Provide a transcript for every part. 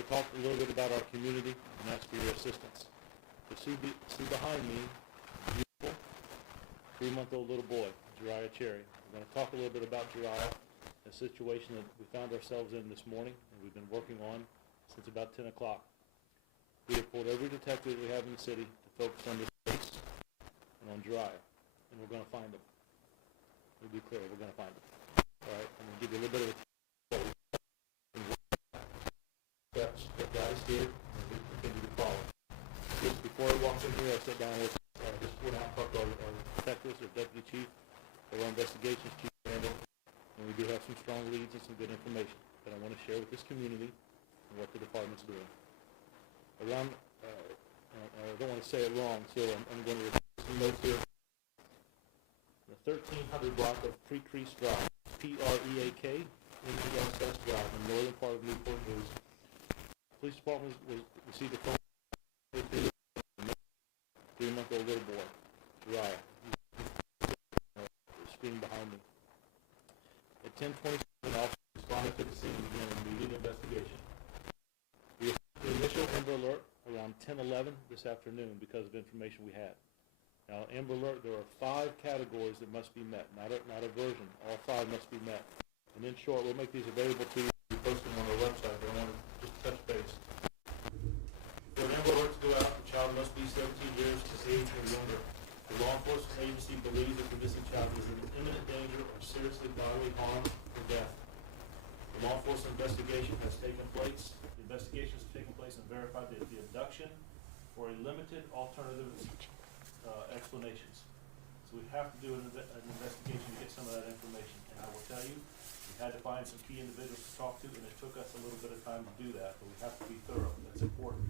to talk a little bit about our community and ask for your assistance. You see behind me, a beautiful 3-month-old little boy, Jiraiya Cherry. We're going to talk a little bit about Jiraiya, a situation that we found ourselves in this morning, and we've been working on since about 10 o'clock. We have pulled every detective we have in the city to focus on this case and on Jiraiya, and we're going to find them. We'll be clear, we're going to find them. All right, I'm going to give you a little bit of a steps that got us here, and we continue to follow. Just before I walked in here, I sat down with just went out and talked to our detectives, our deputy chief, our investigations chief, and we do have some strong leads and some good information that I want to share with this community and what the department's doing. Around, I don't want to say it wrong, so I'm going to repeat some notes here. The 1300 block of Creek Drive, P-R-E-A-K, N-E-S-S Drive, in the northern part of Newport, News. Police department received a phone call from a 3-month-old little boy, Jiraiya. Screen behind me. At 10:27, officers responded to the scene and began an immediate investigation. We received the initial Amber Alert around 10:11 this afternoon because of information we had. Now, Amber Alert, there are 5 categories that must be met, not a version. All 5 must be met. And in short, we'll make these available to you. We post them on our website, but I want to just touch base. For an Amber Alert to go out, the child must be 17 years of age or younger. The law enforcement agency believes that the missing child is in imminent danger or seriously bodily harm or death. The law enforcement investigation has taken place. The investigation has taken place and verified that the abduction or a limited alternative explanations. So we have to do an investigation to get some of that information. And I will tell you, we had to find some key individuals to talk to, and it took us a little bit of time to do that, but we have to be thorough. That's important.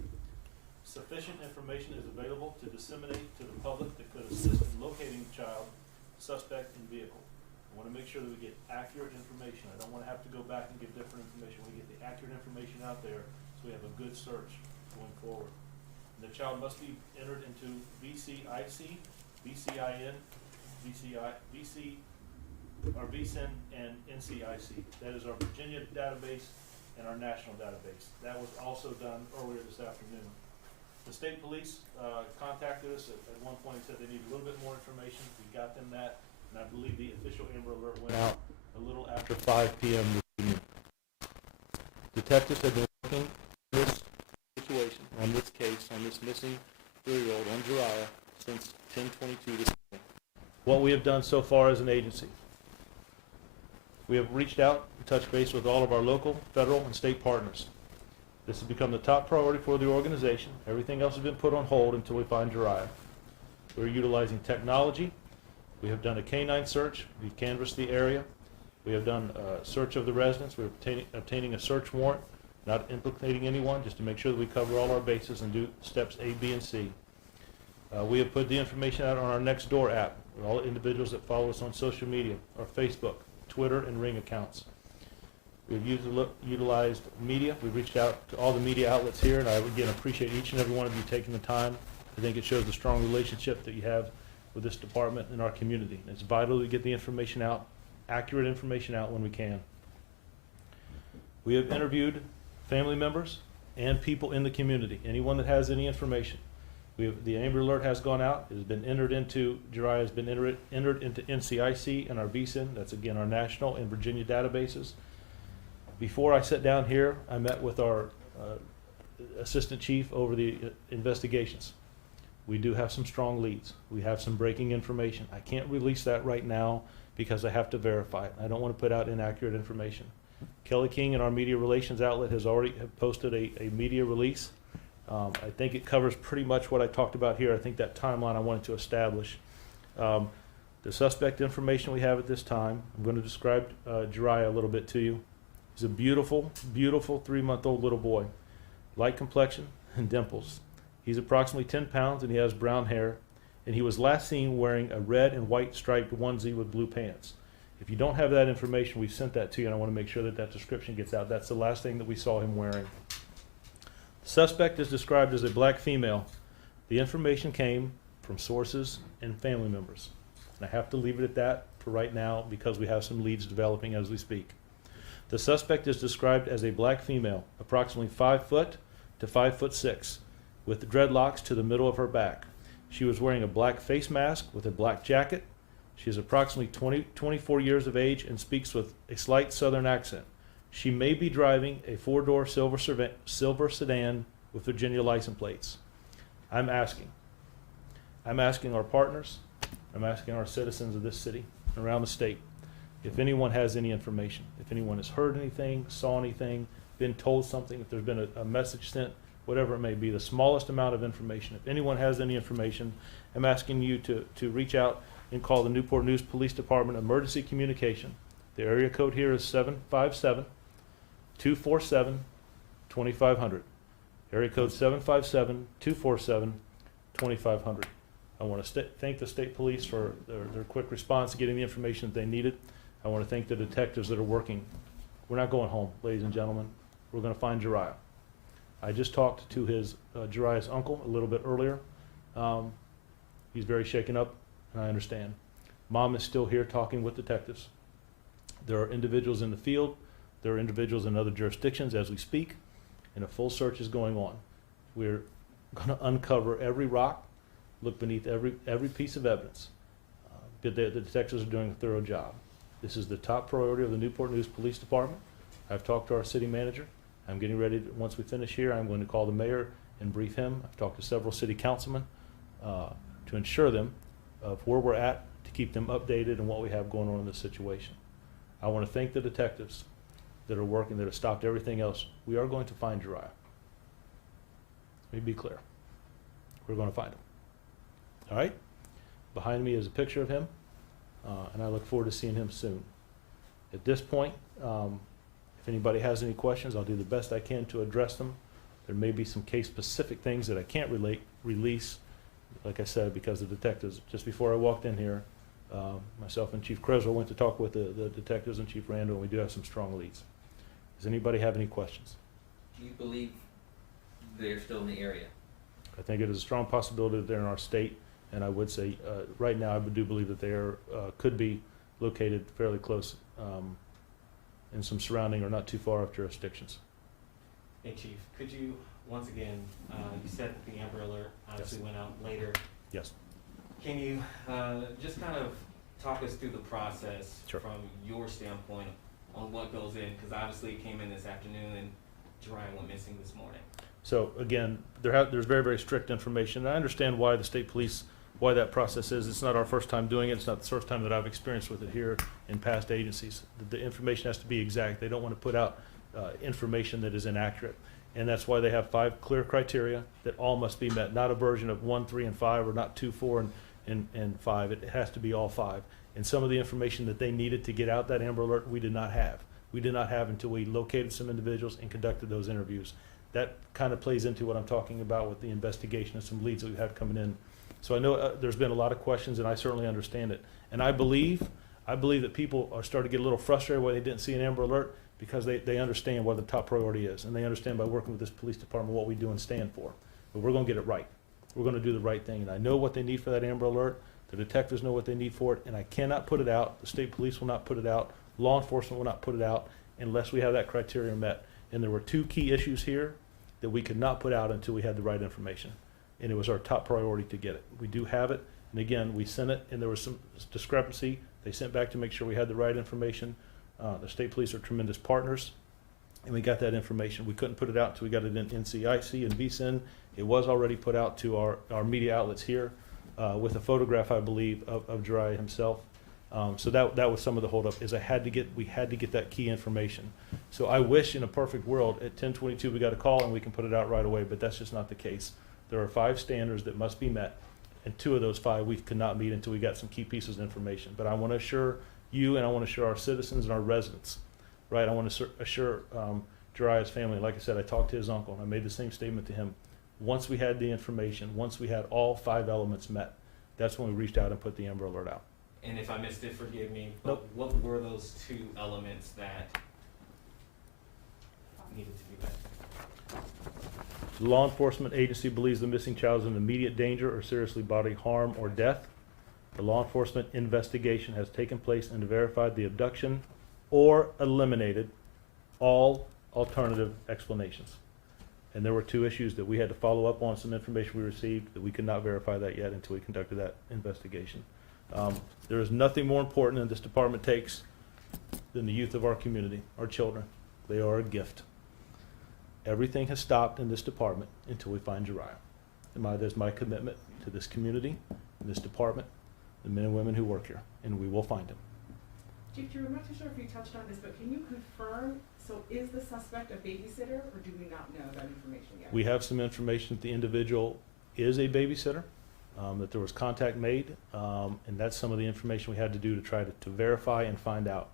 Sufficient information is available to disseminate to the public that could assist in locating the child, suspect, and vehicle. I want to make sure that we get accurate information. I don't want to have to go back and give different information. We get the accurate information out there so we have a good search going forward. And the child must be entered into BCIC, BCIN, BCIN, and NCIC. That is our Virginia database and our national database. That was also done earlier this afternoon. The state police contacted us at one point and said they need a little bit more information. We got them that, and I believe the official Amber Alert went out a little after 5 p.m. this evening. Detectives have been working on this situation, on this case, on this missing 3-year-old, on Jiraiya, since 10:22 this evening. What we have done so far as an agency. We have reached out and touched base with all of our local, federal, and state partners. This has become the top priority for the organization. Everything else has been put on hold until we find Jiraiya. We're utilizing technology. We have done a canine search. We've canvassed the area. We have done a search of the residence. We're obtaining a search warrant, not implicating anyone, just to make sure that we cover all our bases and do steps A, B, and C. We have put the information out on our Nextdoor app with all the individuals that follow us on social media, our Facebook, Twitter, and Ring accounts. We've utilized media. We've reached out to all the media outlets here, and I again appreciate each and every one of you taking the time. I think it shows the strong relationship that you have with this department and our community. It's vital to get the information out, accurate information out when we can. We have interviewed family members and people in the community, anyone that has any information. The Amber Alert has gone out. It has been entered into, Jiraiya has been entered into NCIC and our BSIN. That's again our national and Virginia databases. Before I sat down here, I met with our assistant chief over the investigations. We do have some strong leads. We have some breaking information. I can't release that right now because I have to verify it. I don't want to put out inaccurate information. Kelly King and our media relations outlet has already posted a media release. I think it covers pretty much what I talked about here. I think that timeline I wanted to establish. The suspect information we have at this time, I'm going to describe Jiraiya a little bit to you. He's a beautiful, beautiful 3-month-old little boy. Light complexion and dimples. He's approximately 10 pounds and he has brown hair. And he was last seen wearing a red and white striped onesie with blue pants. If you don't have that information, we've sent that to you, and I want to make sure that that description gets out. That's the last thing that we saw him wearing. The suspect is described as a black female. The information came from sources and family members. And I have to leave it at that for right now because we have some leads developing as we speak. The suspect is described as a black female, approximately 5 foot to 5'6", with dreadlocks to the middle of her back. She was wearing a black face mask with a black jacket. She is approximately 24 years of age and speaks with a slight southern accent. She may be driving a 4-door silver sedan with Virginia license plates. I'm asking our partners, I'm asking our citizens of this city and around the state, if anyone has any information, if anyone has heard anything, saw anything, been told something, if there's been a message sent, whatever it may be, the smallest amount of information. If anyone has any information, I'm asking you to reach out and call the Newport News Police Department Emergency Communication. The area code here is 757-247-2500. Area code 757-247-2500. I want to thank the state police for their quick response to getting the information that they needed. I want to thank the detectives that are working. We're not going home, ladies and gentlemen. We're going to find Jiraiya. I just talked to Jiraiya's uncle a little bit earlier. He's very shaken up, and I understand. Mom is still here talking with detectives. There are individuals in the field. There are individuals in other jurisdictions as we speak, and a full search is going on. We're going to uncover every rock, look beneath every piece of evidence. The detectives are doing a thorough job. This is the top priority of the Newport News Police Department. I've talked to our city manager. I'm getting ready once we finish here, I'm going to call the mayor and brief him. I've talked to several city councilmen to ensure them of where we're at, to keep them updated on what we have going on in this situation. I want to thank the detectives that are working, that have stopped everything else. We are going to find Jiraiya. Let me be clear. We're going to find him. All right? Behind me is a picture of him, and I look forward to seeing him soon. At this point, if anybody has any questions, I'll do the best I can to address them. There may be some case-specific things that I can't release, like I said, because the detectives, just before I walked in here, myself and Chief Creswell went to talk with the detectives and Chief Randall, and we do have some strong leads. Does anybody have any questions? Do you believe they're still in the area? I think it is a strong possibility that they're in our state, and I would say right now I do believe that they are, could be located fairly close in some surrounding or not too far off jurisdictions. Hey Chief, could you, once again, you said that the Amber Alert obviously went out later. Yes. Can you just kind of talk us through the process Sure. from your standpoint on what goes in? Because obviously it came in this afternoon and Jiraiya went missing this morning. So again, there's very, very strict information. And I understand why the state police, why that process is. It's not our first time doing it. It's not the first time that I've experienced with it here in past agencies. The information has to be exact. They don't want to put out information that is inaccurate. And that's why they have 5 clear criteria that all must be met, not a version of 1, 3, and 5, or not 2, 4, and 5. It has to be all 5. And some of the information that they needed to get out that Amber Alert, we did not have. We did not have until we located some individuals and conducted those interviews. That kind of plays into what I'm talking about with the investigation and some leads that we've had coming in. So I know there's been a lot of questions, and I certainly understand it. And I believe that people are starting to get a little frustrated why they didn't see an Amber Alert, because they understand what the top priority is, and they understand by working with this police department what we do and stand for. But we're going to get it right. We're going to do the right thing, and I know what they need for that Amber Alert. The detectives know what they need for it, and I cannot put it out. The state police will not put it out. Law enforcement will not put it out unless we have that criteria met. And there were 2 key issues here that we could not put out until we had the right information, and it was our top priority to get it. We do have it, and again, we sent it, and there was some discrepancy. They sent back to make sure we had the right information. The state police are tremendous partners, and we got that information. We couldn't put it out until we got it in NCIC and VSIN. It was already put out to our media outlets here with a photograph, I believe, of Jiraiya himself. So that was some of the holdup, is we had to get that key information. So I wish in a perfect world at 10:22 we got a call and we can put it out right away, but that's just not the case. There are 5 standards that must be met, and 2 of those 5 we could not meet until we got some key pieces of information. But I want to assure you, and I want to assure our citizens and our residents, right? I want to assure Jiraiya's family. Like I said, I talked to his uncle, and I made the same statement to him. Once we had the information, once we had all 5 elements met, that's when we reached out and put the Amber Alert out. And if I missed it, forgive me, but Nope. what were those 2 elements that needed to be met? The law enforcement agency believes the missing child is in immediate danger or seriously bodily harm or death. The law enforcement investigation has taken place and verified the abduction or eliminated all alternative explanations. And there were 2 issues that we had to follow up on, some information we received, that we could not verify that yet until we conducted that investigation. There is nothing more important than this department takes than the youth of our community, our children. They are a gift. Everything has stopped in this department until we find Jiraiya. There's my commitment to this community, this department, the men and women who work here, and we will find him. Chief Drew, I'm not too sure if you touched on this, but can you confirm, so is the suspect a babysitter, or do we not know that information yet? We have some information that the individual is a babysitter, that there was contact made, and that's some of the information we had to do to try to verify and find out.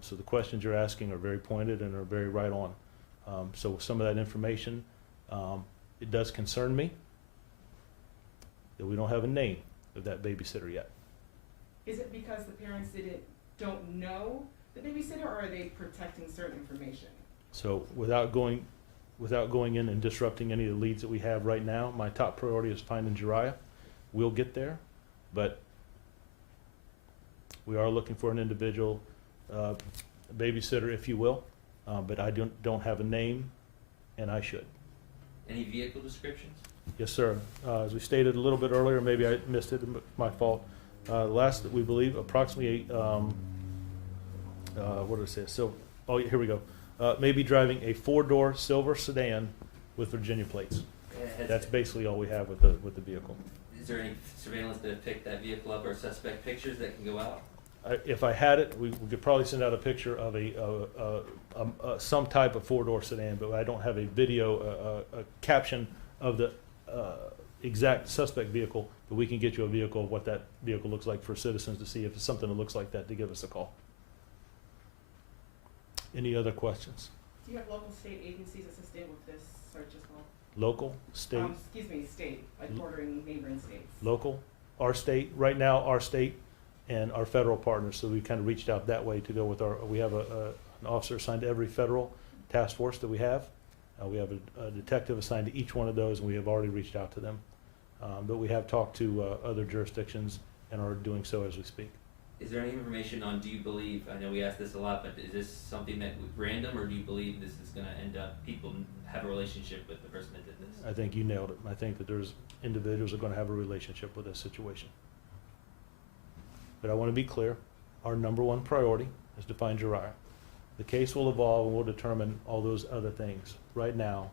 So the questions you're asking are very pointed and are very right on. So with some of that information, it does concern me that we don't have a name of that babysitter yet. Is it because the parents don't know the babysitter, or are they protecting certain information? So without going in and disrupting any of the leads that we have right now, my top priority is finding Jiraiya. We'll get there, but we are looking for an individual, babysitter, if you will, but I don't have a name, and I should. Any vehicle descriptions? Yes, sir. As we stated a little bit earlier, maybe I missed it, my fault. Last, we believe, approximately, what did I say? So, oh, here we go. Maybe driving a 4-door silver sedan with Virginia plates. That's basically all we have with the vehicle. Is there any surveillance to pick that vehicle up or suspect pictures that can go out? If I had it, we could probably send out a picture of some type of 4-door sedan, but I don't have a video, a caption of the exact suspect vehicle, but we can get you a vehicle of what that vehicle looks like for citizens to see if it's something that looks like that, to give us a call. Any other questions? Do you have local state agencies assisting with this search as well? Local, state, Excuse me, state, like bordering neighboring states. local, our state, right now, our state and our federal partners, so we kind of reached out that way to go with we have an officer assigned to every federal task force that we have. We have a detective assigned to each one of those, and we have already reached out to them. But we have talked to other jurisdictions and are doing so as we speak. Is there any information on, do you believe, I know we ask this a lot, but is this something that random, or do you believe this is gonna end up, people have a relationship with the person that did this? I think you nailed it. I think that there's individuals that are gonna have a relationship with this situation. But I wanna be clear, our #1 priority is to find Jiraiya. The case will evolve and we'll determine all those other things. Right now,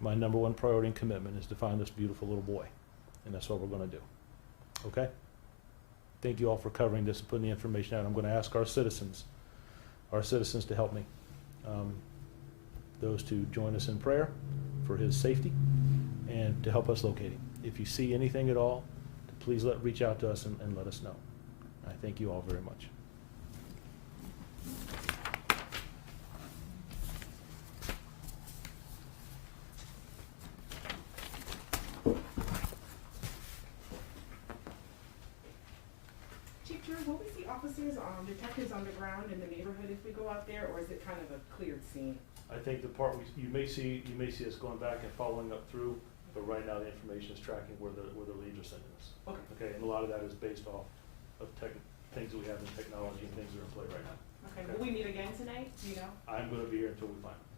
my #1 priority and commitment is to find this beautiful little boy, and that's what we're gonna do. Okay? Thank you all for covering this and putting the information out. I'm gonna ask our citizens to help me. Those to join us in prayer for his safety and to help us locate him. If you see anything at all, please reach out to us and let us know. I thank you all very much. Chief Drew, will we see officers, detectives on the ground in the neighborhood if we go out there, or is it kind of a cleared scene? I think the part you may see us going back and following up through, but right now the information is tracking where the leads are sending us. Okay. Okay, and a lot of that is based off of things that we have in technology and things that are in play right now. Okay, will we meet again tonight, do you know? I'm gonna be here until we find them.